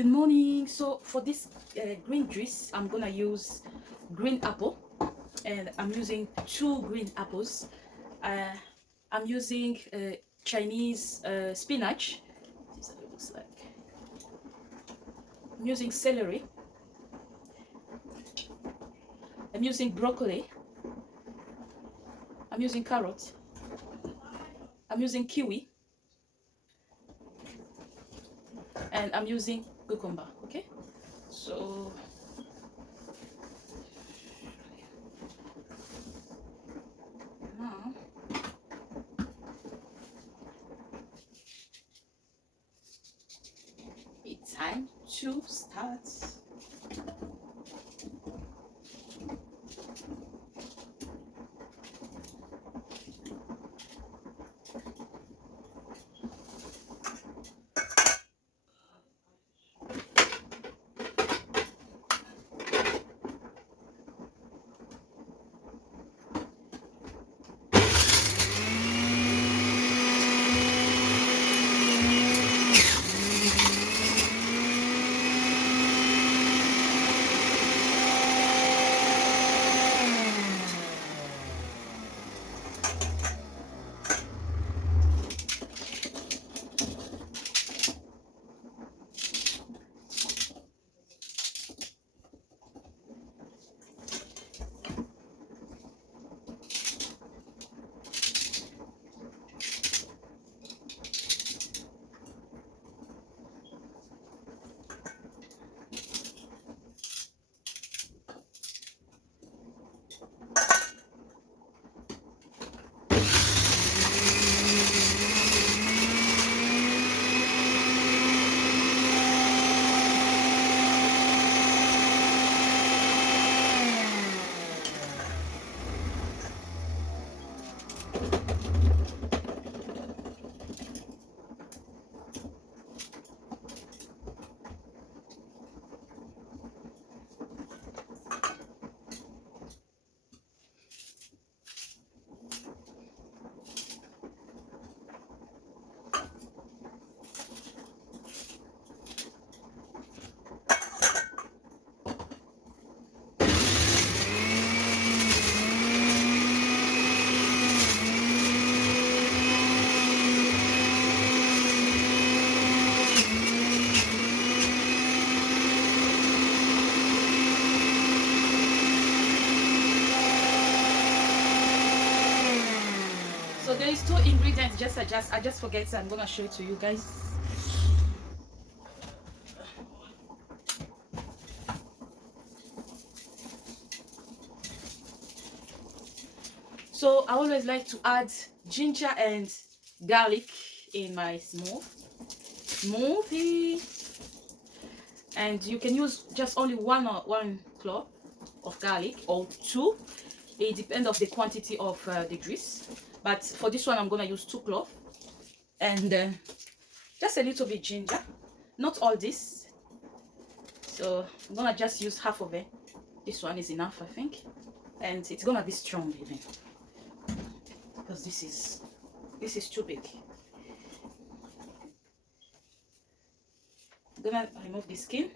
Good morning. So for this green juice, I'm gonna use green apple, and I'm using 2 green apples. uh, I'm using Chinese spinach. This is what it looks like. I'm using celery. I'm using broccoli. I'm using carrot. I'm using kiwi, and I'm using cucumber. Okay, so now it's time to start. So there is 2 ingredients. I just forget, so I'm gonna show it to you guys. So I always like to add ginger and garlic in my smoothie, and you can use just only one clove of garlic or 2. It depends of the quantity of the juice, but for this one I'm gonna use 2 cloves and just a little bit ginger, not all this. So I'm gonna just use half of it. This one is enough, I think, and it's gonna be strong even, because this is too big. I'm gonna remove the skin.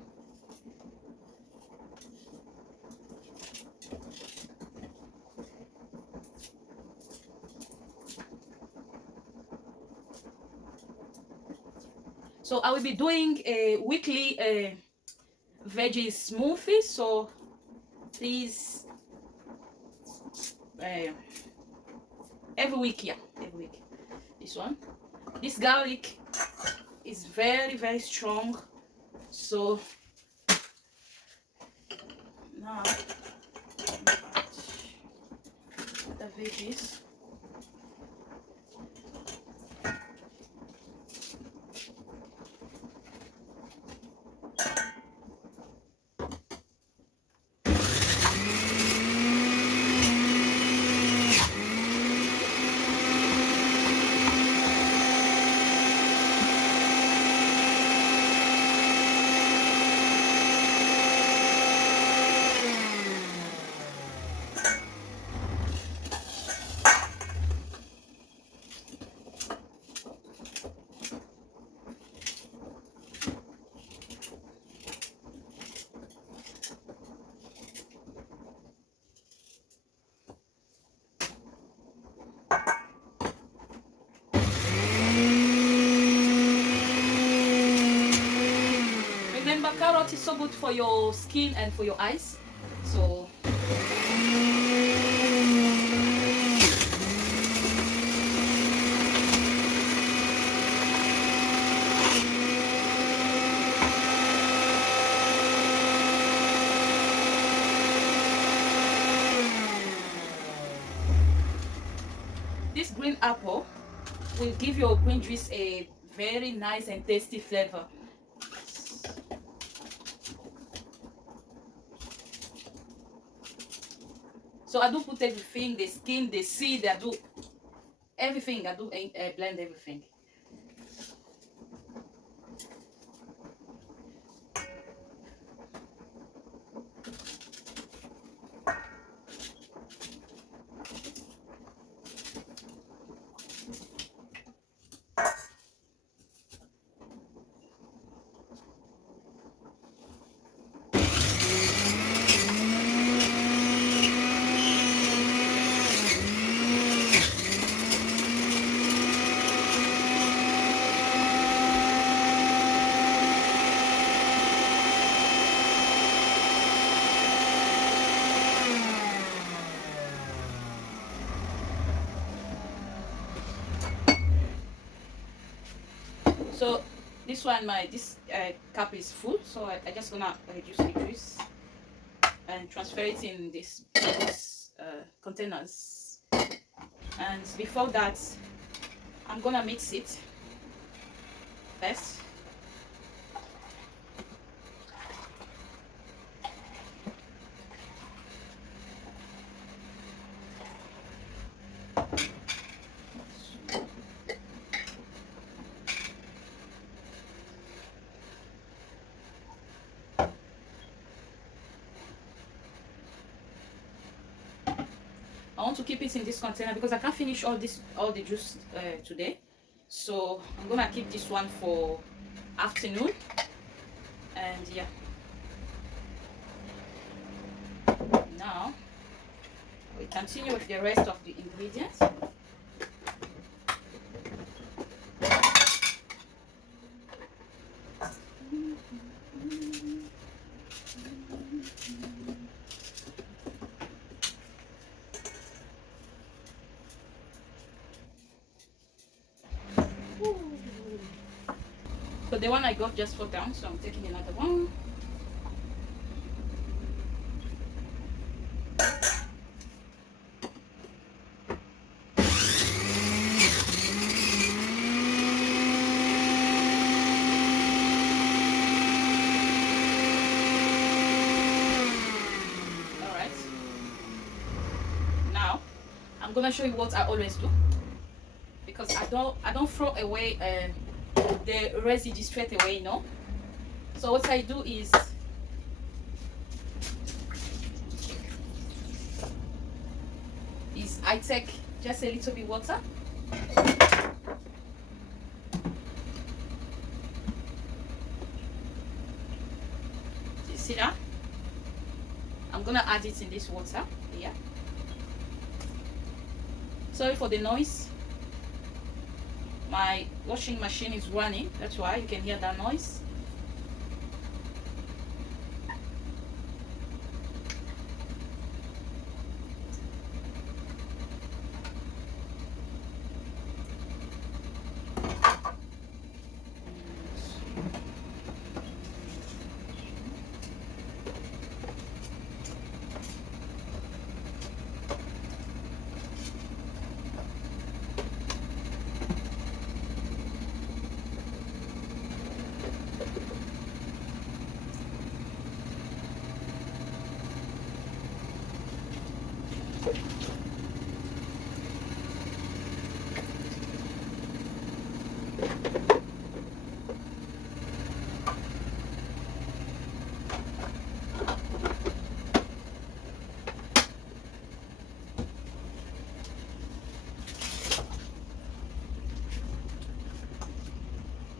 So I will be doing a weekly veggie smoothie, so please every week, yeah, every week. This garlic is very strong, so now the veggies. carrot is so good for your skin and for your eyes. So this green apple will give your green juice a very nice and tasty flavor. So I do put everything, the skin, the seed, I do everything. I do blend everything. So this one, this cup is full, so I just gonna reduce the juice and transfer it in this containers. And before that, I'm gonna mix it first. I want to keep it in this container because I can't finish all the juice today. So I'm gonna keep this one for afternoon. And yeah. Now we continue with the rest of the ingredients. So the one I got just fell down, so I'm taking another one. Alright. Now I'm gonna show you what I always do, because I don't throw away the residue straight away, no. So what I do is I take just a little bit water. You see that? I'm gonna add it in this water here. Sorry for the noise. My washing machine is running, that's why you can hear that noise.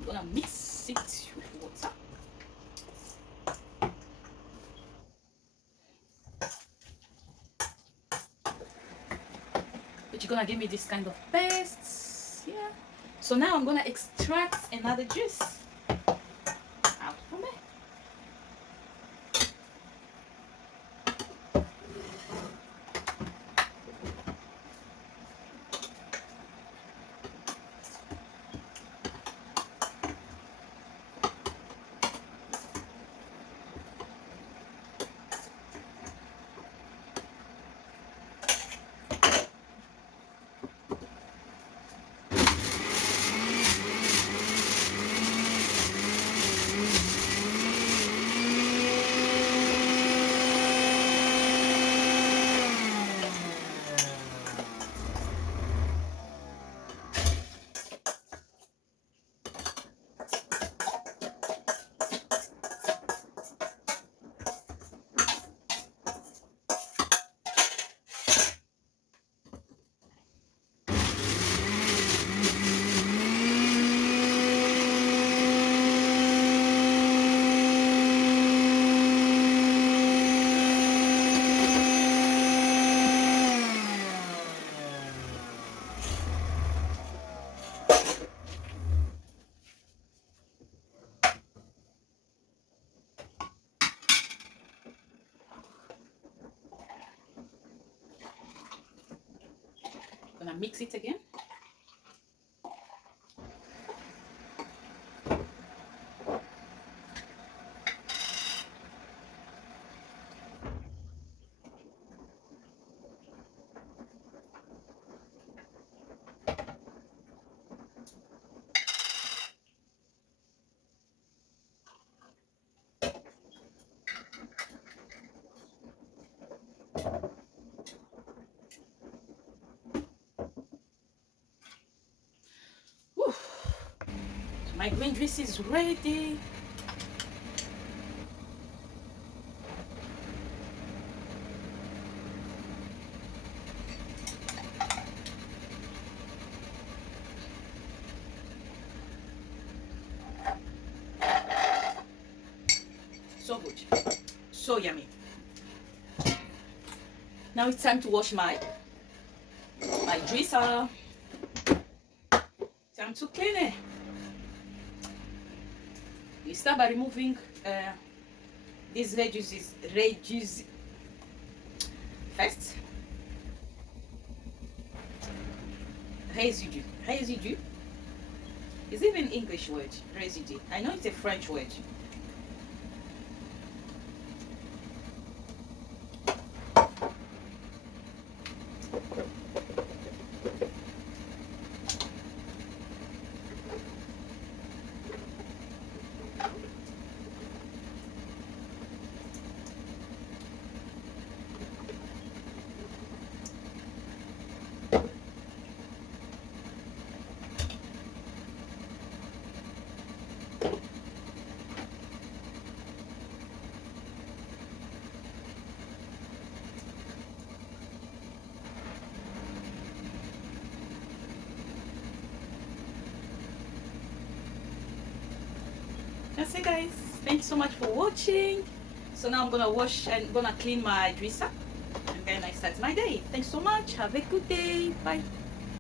I'm gonna mix it with water. Which is gonna give me this kind of paste. Yeah. So now I'm gonna extract another juice out from it. gonna mix it again. Whew. So my green juice is ready. So good, so yummy. Now it's time to wash my juicer. Time to clean it. You start by removing these residues first. Residue is even English word. Residue. I know it's a French word. That's it, guys. Thanks so much for watching. So now I'm gonna wash and gonna clean my juicer, and then I start my day. Thanks so much. Have a good day. Bye.